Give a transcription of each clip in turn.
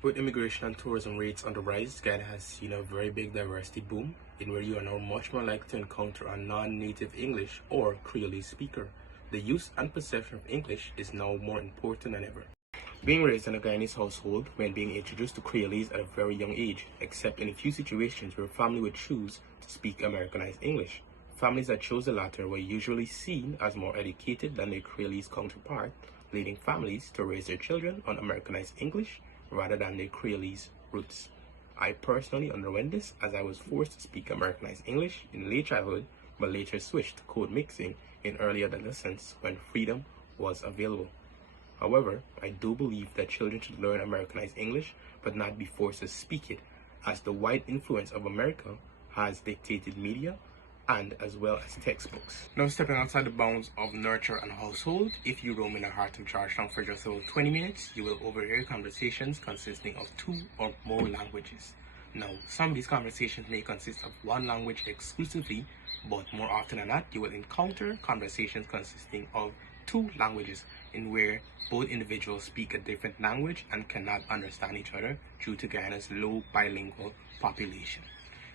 With immigration and tourism rates on the rise, Ghana has seen a very big diversity boom, in where you are now much more likely to encounter a non-native English or Creole speaker. The use and perception of English is now more important than ever. Being raised in a Guyanese household when being introduced to Creolese at a very young age, except in a few situations where family would choose to speak Americanized English. Families that chose the latter were usually seen as more educated than their Creolese counterpart, leading families to raise their children on Americanized English rather than their Creolese roots. I personally underwent this as I was forced to speak Americanized English in late childhood, but later switched to code mixing in early adolescence when freedom was available. However, I do believe that children should learn Americanized English but not be forced to speak it, as the wide influence of America has dictated media and as well as textbooks. Now, stepping outside the bounds of nurture and household, if you roam in the heart of Georgetown for just about 20 minutes, you will overhear conversations consisting of 2 or more languages. Now, some of these conversations may consist of one language exclusively, but more often than not, you will encounter conversations consisting of 2 languages, in where both individuals speak a different language and cannot understand each other due to Guyana's low bilingual population.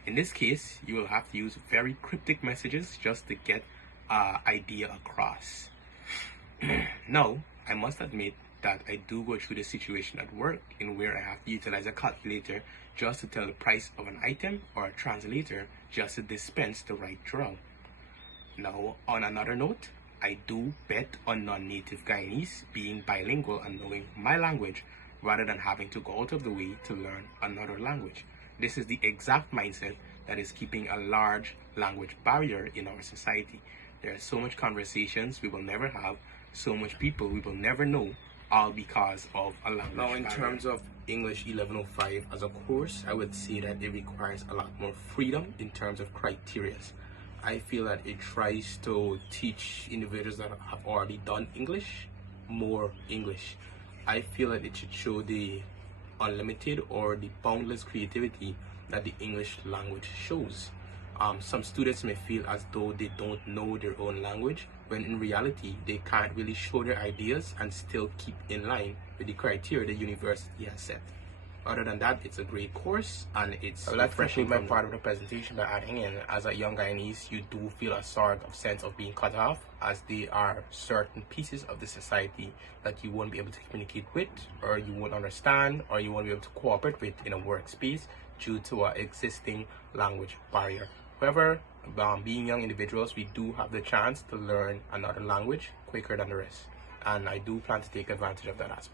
In this case, you will have to use very cryptic messages just to get an idea across. Now, I must admit that I do go through the situation at work in where I have to utilize a calculator just to tell the price of an item, or a translator just to dispense the right drug. Now, on another note, I do bet on non-native Guyanese being bilingual and knowing my language rather than having to go out of the way to learn another language. This is the exact mindset that is keeping a large language barrier in our society. There are so much conversations we will never have, so much people we will never know, all because of a language barrier. Now, in terms of English 1105 as a course, I would say that it requires a lot more freedom in terms of criteria. I feel that it tries to teach individuals that have already done English more English. I feel that it should show the unlimited or the boundless creativity that the English language shows. Some students may feel as though they don't know their own language, when in reality they can't really show their ideas and still keep in line with the criteria the university has set. Other than that, it's a great course, and it's refreshing. My part of the presentation by adding in, as a young Guyanese, you do feel a sort of sense of being cut off, as there are certain pieces of the society that you won't be able to communicate with, or you won't understand, or you won't be able to cooperate with in a workspace due to an existing language barrier. However, being young individuals, we do have the chance to learn another language quicker than the rest, and I do plan to take advantage of that aspect.